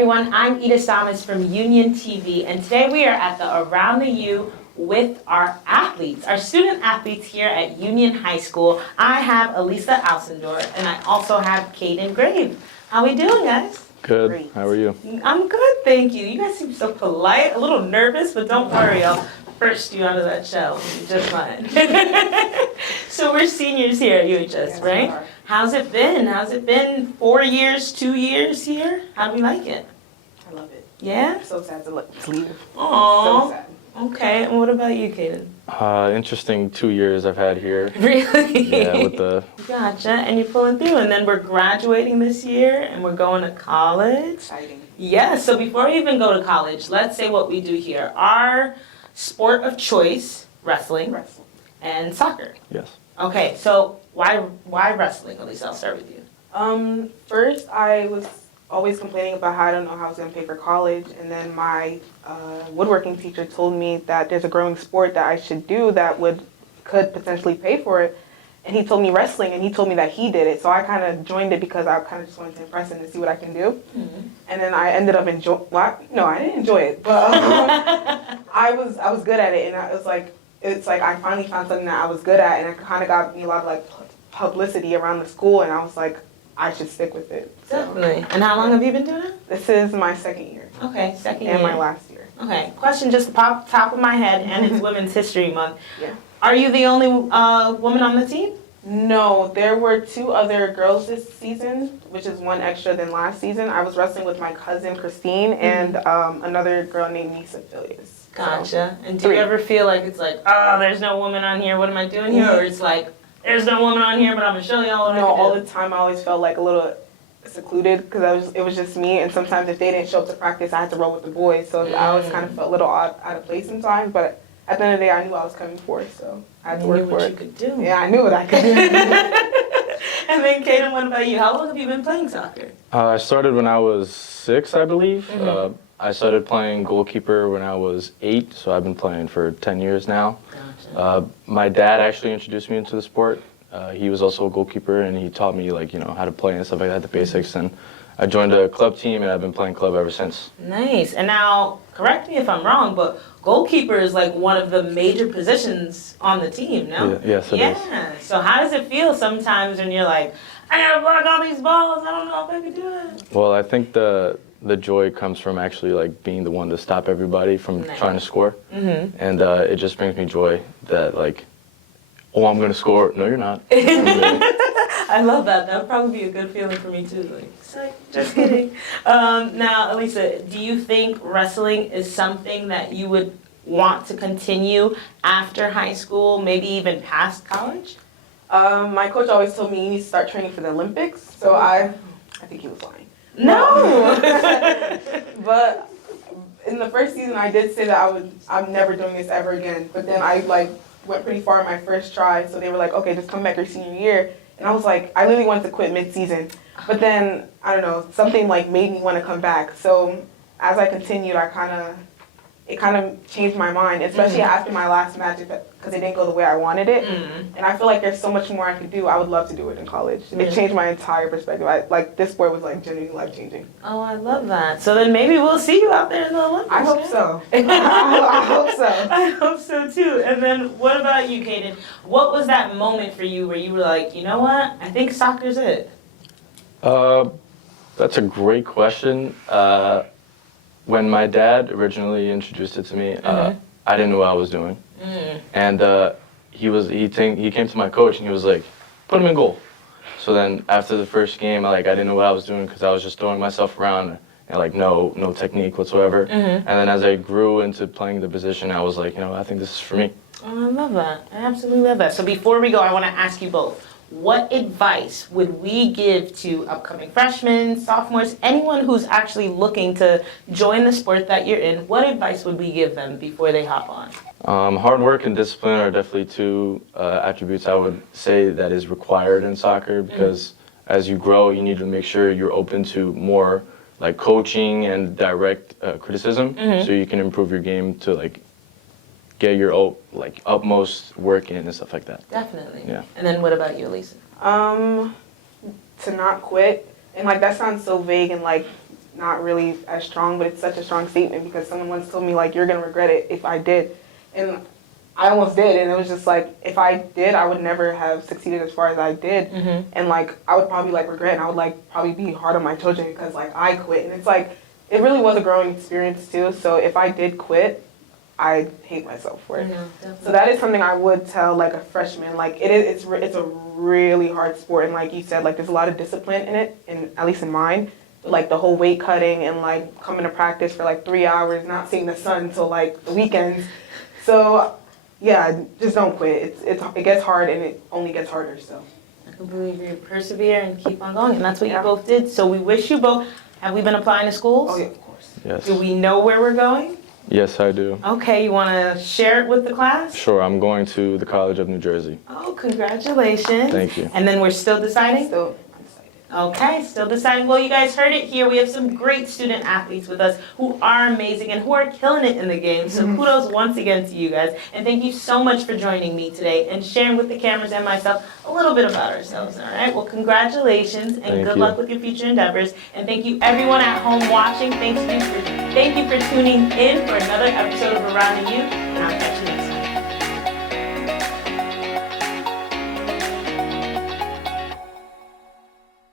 everyone. I'm Ida Samas from Union TV, and today we are at the Around the U with our athletes, our student athletes here at Union High School. I have Elisa Alcindor, and I also have Caden Grave. How we doing, guys? Good. Great. How are you? I'm good, thank you. You guys seem so polite, a little nervous, but don't worry, I'll burst you out of that shell. You're just fine. So we're seniors here at UHS, Yes, right? we are. How's it been? How's it been? 4 years, 2 years here? How do we like it? I love it. Yeah? I'm so sad to leave. So Aww. sad. Okay, and what about you, Caden? Interesting 2 years I've had here. Really? Yeah, with the Gotcha, and you're pulling through, and then we're graduating this year, and we're going to college. Exciting. Yeah, so before we even go to college, let's say what we do here. Our sport of choice, wrestling, Wrestling. and soccer. yes. Okay, so why wrestling? At least I'll start with you. First, I was always complaining about how I don't know how I was going to pay for college, and then my woodworking teacher told me that there's a growing sport that I should do that could potentially pay for it. And he told me wrestling, and he told me that he did it. So I kind of joined it because I kind of just wanted to impress him and see what I can do. And then I ended up enjoying. Well, no, I didn't enjoy it, but I was good at it, and it's like I finally found something that I was good at, and it kind of got me a lot of like publicity around the school, and I was like, I should stick with it. So Definitely. And how long have you been doing it? this is my second year Okay, second year. and my last year. Okay, question just popped top of my head, and it's Women's History Month. Yeah. Are you the only woman on the team? No, there were 2 other girls this season, which is one extra than last season. I was wrestling with my cousin Christine and another girl named Nisa Filius. Gotcha. And do you 3. ever feel like it's like, oh, there's no woman on here, what am I doing here? Or it's like, there's no woman on here, but I'm gonna show y'all what No, I can all do. the time I always felt like a little secluded because it was just me, and sometimes if they didn't show up to practice, I had to roll with the boys. So I always kind of felt a little out of place sometimes. But at the end of the day, I knew I was coming forth, so I had to You knew work for what you it. could do. Yeah, I knew what I could do. And then, Kaden, what about you? How long have you been playing soccer? I started when I was 6, I believe. I started playing goalkeeper when I was 8, so I've been playing for 10 years now. Gotcha. My dad actually introduced me into the sport. He was also a goalkeeper, and he taught me how to play and stuff like that, the basics. And I joined a club team, and I've been playing club ever since. Nice. And now, correct me if I'm wrong, but goalkeeper is like one of the major positions on the team, no? Yeah, yes, it is. Yeah. So how does it feel sometimes when you're like, I gotta block all these balls, I don't know if I can do it? Well, I think the joy comes from actually like being the one to stop everybody from Nice. trying to score. And it just brings me joy that like, oh, I'm gonna score. No, you're not. I love that. That would probably be a good feeling for me too. Like, psych, just kidding. Now, Elisa, do you think wrestling is something that you would want to continue after high school, maybe even past college? My coach always told me you need to start training for the Olympics. So I think he was lying. No. But in the first season, I did say that I'm never doing this ever again. But then I went pretty far in my first try, so they were like, okay, just come back your senior year. And I was like, I literally wanted to quit mid-season. But then, I don't know, something made me want to come back. So as I continued, it kind of changed my mind, especially after my last match, because it didn't go the way I wanted it. And I feel like there's so much more I could do. I would love to do it in college. It changed my entire perspective. This sport was genuinely life-changing. Oh, I love that. So then maybe we'll see you out there in the Olympics. I hope so. I hope so. I hope so too. And then what about you, Kaden? What was that moment for you where you were like, you know what? I think soccer's it. That's a great question. When my dad originally introduced it to me, I didn't know what I was doing. And he came to my coach and he was like, put him in goal. So then after the first game, I didn't know what I was doing because I was just throwing myself around and no technique whatsoever. And then as I grew into playing the position, I was like, I think this is for me. Oh, I love that. I absolutely love that. So before we go, I want to ask you both. What advice would we give to upcoming freshmen, sophomores, anyone who's actually looking to join the sport that you're in? What advice would we give them before they hop on? Hard work and discipline are definitely 2 attributes I would say that is required in soccer because as you grow, you need to make sure you're open to more coaching and direct criticism so you can improve your game to get your utmost work in and stuff like that. Definitely. Yeah. And then what about you, Elisa? To not quit. And that sounds so vague and not really as strong, but it's such a strong statement because someone once told me like, you're gonna regret it if I did. And I almost did, and it was just like, if I did, I would never have succeeded as far as I did. And like, I would probably like regret, and I would like probably be hard on my children because like I quit. And it's like, it really was a growing experience too. So if I did quit, I hate myself for it. So that is something I would tell like a freshman. Like it's a really hard sport, and like you said, like there's a lot of discipline in it, and at least in mine, like the whole weight cutting and like coming to practice for like 3 hours, not seeing the sun until like the weekends. So yeah, just don't quit. It gets hard, and it only gets harder. So I completely agree. Persevere and keep on going, and that's what you both did. So we wish you both. Have we been applying to schools? oh yeah, of course. Yes. Do we know where we're going? Yes, I do. Okay, you want to share it with the class? Sure, I'm going to the College of New Jersey. Oh, congratulations. Thank you. And then we're still deciding? Still undecided. Okay, still deciding. Well, you guys heard it here. We have some great student athletes with us who are amazing and who are killing it in the game. So kudos once again to you guys. And thank you so much for joining me today and sharing with the cameras and myself a little bit about ourselves. All right, well, congratulations and Thank good you. luck with your future endeavors. And thank you everyone at home watching. Thank you for tuning in for another episode of Around the Youth. And I'll catch you next time.